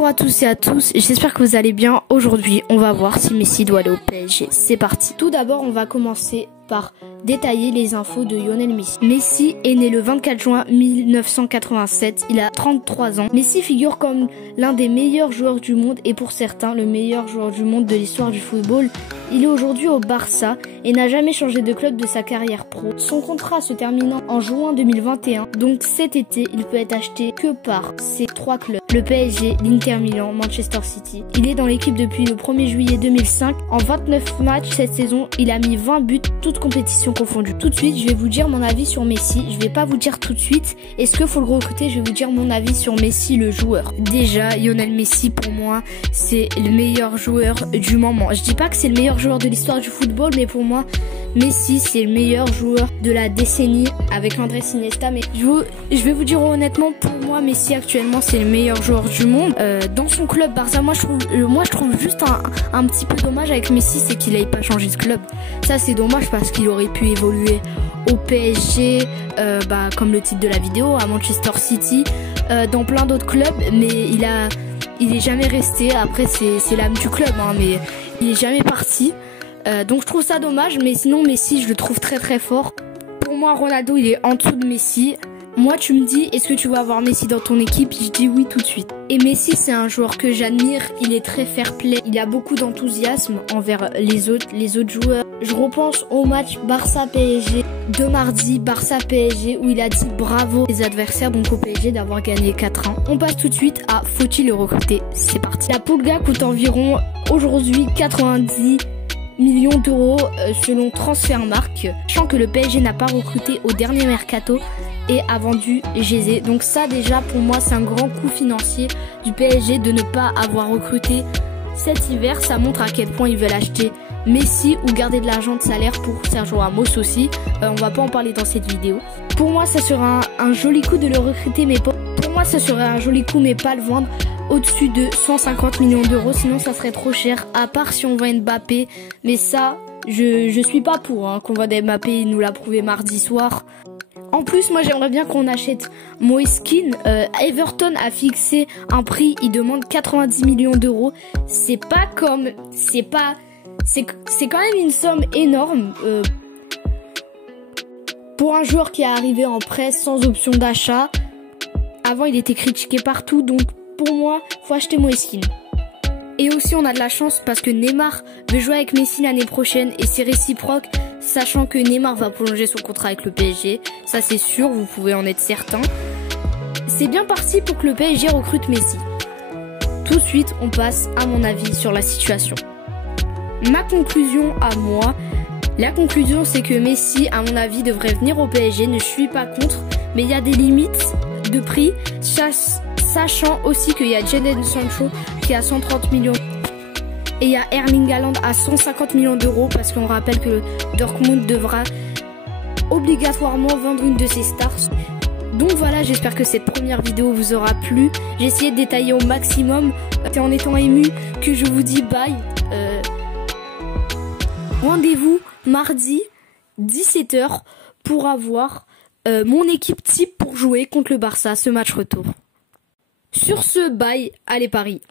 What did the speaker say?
Bonjour à tous et à tous, j'espère que vous allez bien. Aujourd'hui, on va voir si Messi doit aller au PSG. C'est parti. Tout d'abord, on va commencer par détailler les infos de Lionel Messi. Messi est né le 24 juin 1987, il a 33 ans. Messi figure comme l'un des meilleurs joueurs du monde et pour certains le meilleur joueur du monde de l'histoire du football. Il est aujourd'hui au Barça et n'a jamais changé de club de sa carrière pro. Son contrat se terminant en juin 2021, donc cet été il peut être acheté que par ces trois clubs, le PSG, l'Inter Milan, Manchester City. Il est dans l'équipe depuis le 1er juillet 2005. En 29 matchs cette saison, il a mis 20 buts, toutes compétitions confondues. Tout de suite, je vais vous dire mon avis sur Messi. Je vais pas vous dire tout de suite est-ce qu'il faut le recruter, je vais vous dire mon avis sur Messi le joueur. Déjà, Lionel Messi pour moi, c'est le meilleur joueur du moment. Je dis pas que c'est le meilleur joueur de l'histoire du football, mais pour moi, Messi c'est le meilleur joueur de la décennie avec Andrés Iniesta. Mais je vais vous dire honnêtement, pour moi Messi actuellement c'est le meilleur joueur du monde. Dans son club Barça, moi je trouve juste un petit peu dommage avec Messi, c'est qu'il n'ait pas changé de club. Ça c'est dommage parce qu'il aurait pu évoluer au PSG, comme le titre de la vidéo, à Manchester City, dans plein d'autres clubs, mais il est jamais resté. Après c'est l'âme du club, hein, mais il est jamais parti. Donc je trouve ça dommage, mais sinon Messi je le trouve très très fort. Pour moi Ronaldo il est en dessous de Messi. Moi tu me dis est-ce que tu vas avoir Messi dans ton équipe, je dis oui tout de suite. Et Messi c'est un joueur que j'admire, il est très fair play, il a beaucoup d'enthousiasme envers les autres joueurs. Je repense au match Barça-PSG de mardi, Barça-PSG, où il a dit bravo les adversaires, donc au PSG, d'avoir gagné 4-1. On passe tout de suite à faut-il le recruter, c'est parti. La Pulga coûte environ aujourd'hui 90 millions d'euros selon Transfermarkt, sachant que le PSG n'a pas recruté au dernier mercato et a vendu Gézé. Donc ça déjà pour moi c'est un grand coup financier du PSG de ne pas avoir recruté cet hiver. Ça montre à quel point ils veulent acheter Messi ou garder de l'argent de salaire pour Sergio Ramos aussi. On va pas en parler dans cette vidéo. Pour moi ça sera un joli coup de le recruter, mais pour moi ça serait un joli coup mais pas le vendre au-dessus de 150 millions d'euros, sinon ça serait trop cher, à part si on vend Mbappé. Mais ça, je suis pas pour qu'on vende Mbappé, il nous l'a prouvé mardi soir. En plus, moi j'aimerais bien qu'on achète Moise Kean. Everton a fixé un prix, il demande 90 millions d'euros. C'est quand même une somme énorme pour un joueur qui est arrivé en presse sans option d'achat. Avant il était critiqué partout, donc pour moi, faut acheter Moise Kean. Et aussi, on a de la chance parce que Neymar veut jouer avec Messi l'année prochaine et c'est réciproque, sachant que Neymar va prolonger son contrat avec le PSG. Ça, c'est sûr, vous pouvez en être certain. C'est bien parti pour que le PSG recrute Messi. Tout de suite, on passe à mon avis sur la situation. Ma conclusion à moi, la conclusion, c'est que Messi, à mon avis, devrait venir au PSG. Ne suis pas contre, mais il y a des limites de prix. Sachant aussi qu'il y a Jadon Sancho qui a 130 millions et il y a Erling Haaland à 150 millions d'euros parce qu'on rappelle que Dortmund devra obligatoirement vendre une de ses stars. Donc voilà, j'espère que cette première vidéo vous aura plu. J'ai essayé de détailler au maximum. C'est en étant ému que je vous dis bye. Rendez-vous mardi 17 h pour avoir mon équipe type pour jouer contre le Barça ce match retour. Sur ce, bye, allez Paris.